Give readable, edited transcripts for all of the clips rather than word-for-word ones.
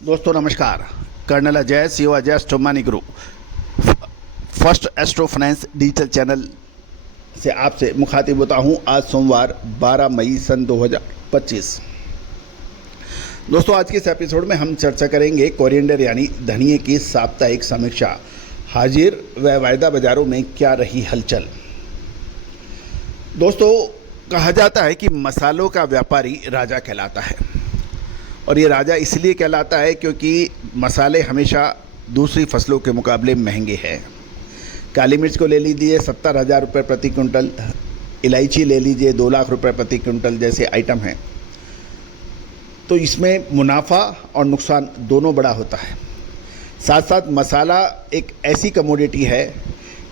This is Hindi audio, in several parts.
दोस्तों नमस्कार। कर्नल अजय सीओ अजय एस्ट्रोमनी गुरु first astro finance digital channel से आपसे मुखातिब होता हूं। आज सोमवार 12 मई सन 2025। दोस्तों आज के इस एपिसोड में हम चर्चा करेंगे कोरिएंडर यानी धनिये की साप्ताहिक समीक्षा। हाजिर व वायदा बाजारों में क्या रही हलचल। दोस्तों कहा जाता है कि मसालों का व्यापारी राजा कहलाता है, और ये राजा इसलिए कहलाता है क्योंकि मसाले हमेशा दूसरी फसलों के मुकाबले महंगे हैं। काली मिर्च को ले लीजिए 70,000 रुपये प्रति क्विंटल, इलायची ले लीजिए 2 लाख रुपये प्रति क्विंटल जैसे आइटम हैं। तो इसमें मुनाफा और नुकसान दोनों बड़ा होता है। साथ साथ मसाला एक ऐसी कमोडिटी है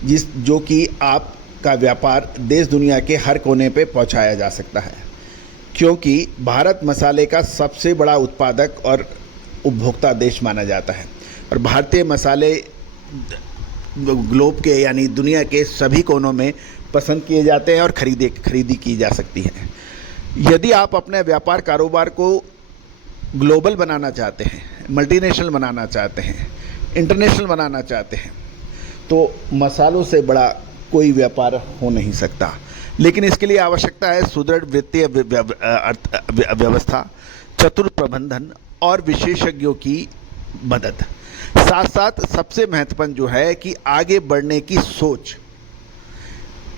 जो कि आपका व्यापार देश दुनिया के हर कोने पे पहुंचाया जा सकता है, क्योंकि भारत मसाले का सबसे बड़ा उत्पादक और उपभोक्ता देश माना जाता है। और भारतीय मसाले ग्लोब के यानी दुनिया के सभी कोनों में पसंद किए जाते हैं और खरीदी की जा सकती हैं। यदि आप अपने व्यापार कारोबार को ग्लोबल बनाना चाहते हैं, मल्टीनेशनल बनाना चाहते हैं, इंटरनेशनल बनाना चाहते हैं, तो मसालों से बड़ा कोई व्यापार हो नहीं सकता। लेकिन इसके लिए आवश्यकता है सुदृढ़ वित्तीय व्यवस्था, चतुर प्रबंधन और विशेषज्ञों की मदद। साथ साथ सबसे महत्वपूर्ण जो है कि आगे बढ़ने की सोच।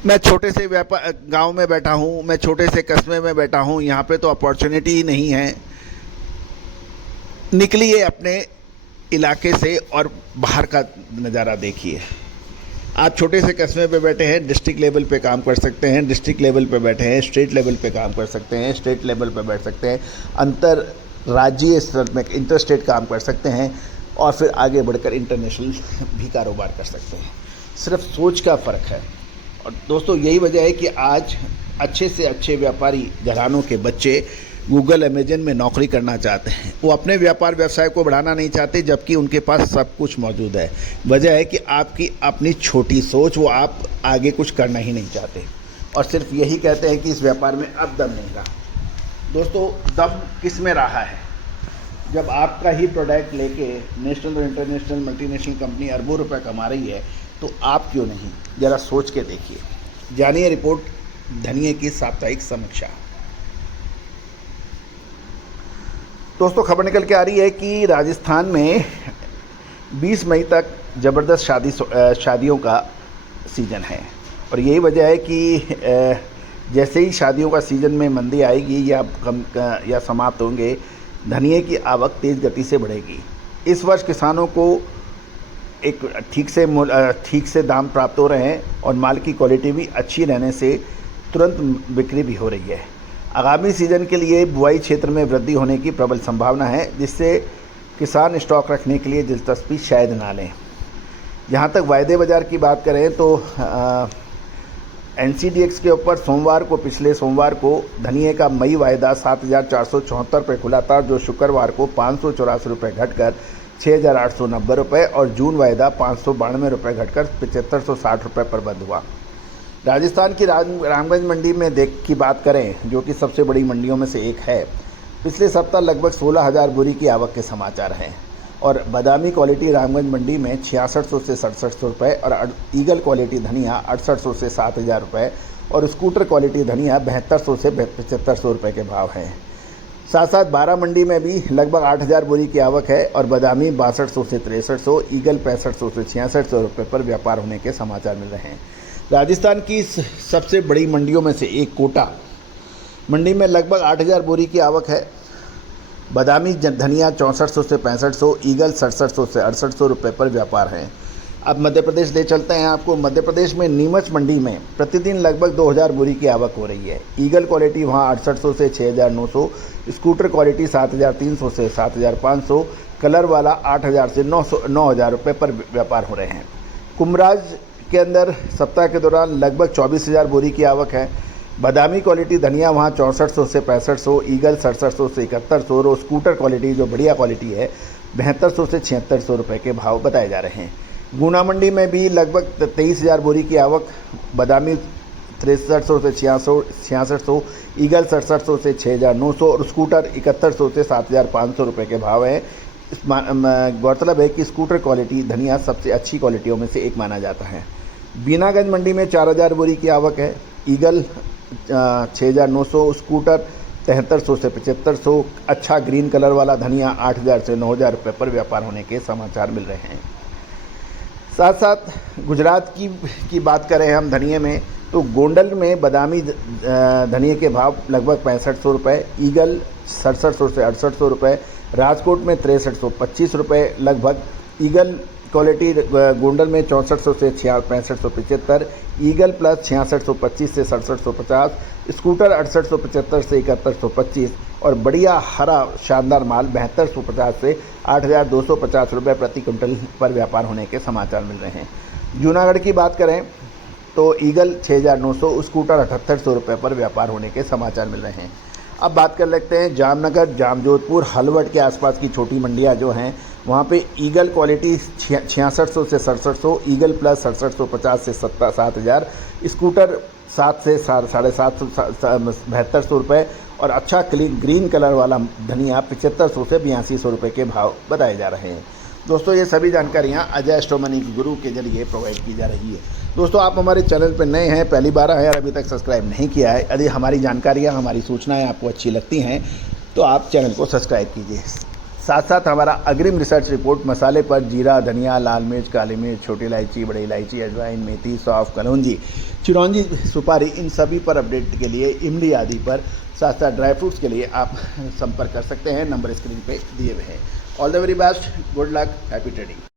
मैं छोटे से गांव में बैठा हूं, मैं छोटे से कस्बे में बैठा हूं, यहाँ पे तो अपॉर्चुनिटी ही नहीं है। निकलिए अपने इलाके से और बाहर का नज़ारा देखिए। आप छोटे से कस्बे पे बैठे हैं, डिस्ट्रिक्ट लेवल पे काम कर सकते हैं, डिस्ट्रिक्ट लेवल पे बैठे हैं, स्टेट लेवल पे काम कर सकते हैं, स्टेट लेवल पे बैठ सकते हैं, अंतर्राज्यीय स्तर में इंटर स्टेट काम कर सकते हैं, और फिर आगे बढ़कर इंटरनेशनल भी कारोबार कर सकते हैं। सिर्फ सोच का फ़र्क है। और दोस्तों यही वजह है कि आज अच्छे से अच्छे व्यापारी घरानों के बच्चे गूगल अमेजन में नौकरी करना चाहते हैं। वो अपने व्यापार व्यवसाय को बढ़ाना नहीं चाहते, जबकि उनके पास सब कुछ मौजूद है। वजह है कि आपकी अपनी छोटी सोच, वो आप आगे कुछ करना ही नहीं चाहते और सिर्फ यही कहते हैं कि इस व्यापार में अब दम नहीं रहा। दोस्तों दम किस में रहा है? जब आपका ही प्रोडक्ट लेके नेशनल और इंटरनेशनल मल्टीनेशनल कंपनी अरबों रुपए कमा रही है, तो आप क्यों नहीं? ज़रा सोच के देखिए। जानिए रिपोर्ट धनिये की साप्ताहिक समीक्षा। दोस्तों खबर निकल के आ रही है कि राजस्थान में 20 मई तक ज़बरदस्त शादियों का सीज़न है, और यही वजह है कि जैसे ही शादियों का सीज़न में मंदी आएगी या समाप्त होंगे, धनिये की आवक तेज़ गति से बढ़ेगी। इस वर्ष किसानों को एक ठीक से दाम प्राप्त हो रहे हैं और माल की क्वालिटी भी अच्छी रहने से तुरंत बिक्री भी हो रही है। आगामी सीज़न के लिए बुआई क्षेत्र में वृद्धि होने की प्रबल संभावना है, जिससे किसान स्टॉक रखने के लिए दिलचस्पी शायद ना लें। जहां तक वायदे बाज़ार की बात करें तो NCDX के ऊपर पिछले सोमवार को धनिये का मई वायदा 7,474 पे खुला था, जो शुक्रवार को 584 रुपये घटकर 6,890 रुपये, और जून वायदा 592 रुपये घटकर 7,560 रुपये पर बंद हुआ। राजस्थान की रामगंज मंडी में की बात करें, जो कि सबसे बड़ी मंडियों में से एक है, पिछले सप्ताह लगभग 16,000 बोरी की आवक के समाचार हैं। और बादामी क्वालिटी रामगंज मंडी में 6600 से 6700 रुपये, और ईगल क्वालिटी धनिया 6800 से 7,000 रुपये, और स्कूटर क्वालिटी धनिया 7200 से 7500 रुपये के भाव हैं। साथ साथ बारा मंडी में भी लगभग 8,000 बोरी की आवक है, और बादामी 6200 से 6300, ईगल 6500 से 6600 रुपये पर व्यापार होने के समाचार मिल रहे हैं। राजस्थान की सबसे बड़ी मंडियों में से एक कोटा मंडी में लगभग 8,000 बोरी की आवक है। बादामी धनिया 6400 से 6500, ईगल 6700 से 6800 रुपये पर व्यापार है। अब मध्य प्रदेश ले चलते हैं आपको। मध्य प्रदेश में नीमच मंडी में प्रतिदिन लगभग 2,000 बोरी की आवक हो रही है। ईगल क्वालिटी वहाँ 6800 से 6,900, स्कूटर क्वालिटी 7,300 से 7,500, कलर वाला 8,000 से 9,000 रुपये पर व्यापार हो रहे हैं। कुमराज के अंदर सप्ताह के दौरान लगभग 24,000 बोरी की आवक है। बादामी क्वालिटी धनिया वहाँ 6400 से 6500, ईगल 6700 से 7100, और स्कूटर क्वालिटी जो बढ़िया क्वालिटी है 7200 से 7600 रुपये के भाव बताए जा रहे हैं। गुना मंडी में भी लगभग 23,000 बोरी की आवक। बादामी 6300 से 6600, ईगल 6700 से 6,900 और स्कूटर 7100 से 7,500 रुपये के भाव हैं। गौरतलब है कि स्कूटर क्वालिटी धनिया सबसे अच्छी क्वालिटियों में से एक माना जाता है। बीनागंज मंडी में 4000 बोरी की आवक है। ईगल 6900, स्कूटर 7300 से 7500, अच्छा ग्रीन कलर वाला धनिया 8000 से 9000 रुपये पर व्यापार होने के समाचार मिल रहे हैं। साथ साथ गुजरात की बात करें हम धनिये में, तो गोंडल में बादामी धनिये के भाव लगभग 6500 रुपये, ईगल 6700 से 6800 रुपये, राजकोट में 6325 रुपये लगभग, ईगल क्वालिटी गोंडल में 6400 से 6575, ईगल प्लस 6625 से 6750, स्कूटर 6875 से 7125 और बढ़िया हरा शानदार माल 7250 से 8250 रुपये प्रति क्विंटल पर व्यापार होने के समाचार मिल रहे हैं। जूनागढ़ की बात करें तो ईगल 6900, स्कूटर 7800 रुपये पर व्यापार होने के समाचार मिल रहे हैं। अब बात कर लेते हैं जामनगर, जामजोधपुर, हलवट के आसपास की छोटी मंडियां जो हैं वहाँ पे ईगल क्वालिटी 6600 से 6700, ईगल प्लस 6750 से 7000, स्कूटर 7 से 750 7200 रुपये और अच्छा ग्रीन कलर वाला धनिया 7500 से 8200 रुपये के भाव बताए जा रहे हैं। दोस्तों ये सभी जानकारियाँ अजय स्टोर मनी गुरु के जरिए प्रोवाइड की जा रही है। दोस्तों आप हमारे चैनल पर नए हैं, पहली बार आए और अभी तक सब्सक्राइब नहीं किया है, यदि हमारी जानकारियाँ हमारी सूचनाएं आपको अच्छी लगती हैं तो आप चैनल को सब्सक्राइब कीजिए। साथ साथ हमारा अग्रिम रिसर्च रिपोर्ट मसाले पर जीरा, धनिया, लाल मिर्च, काली मिर्च, छोटी इलायची, बड़ी इलायची, अजवाइन, मेथी, सौंफ, कलौंजी, चिरौंजी, सुपारी, इन सभी पर अपडेट के लिए, इमली आदि पर, साथ साथ ड्राई फ्रूट्स के लिए आप संपर्क कर सकते हैं। नंबर स्क्रीन पे दिए हुए हैं। All the very best, good luck, happy trading.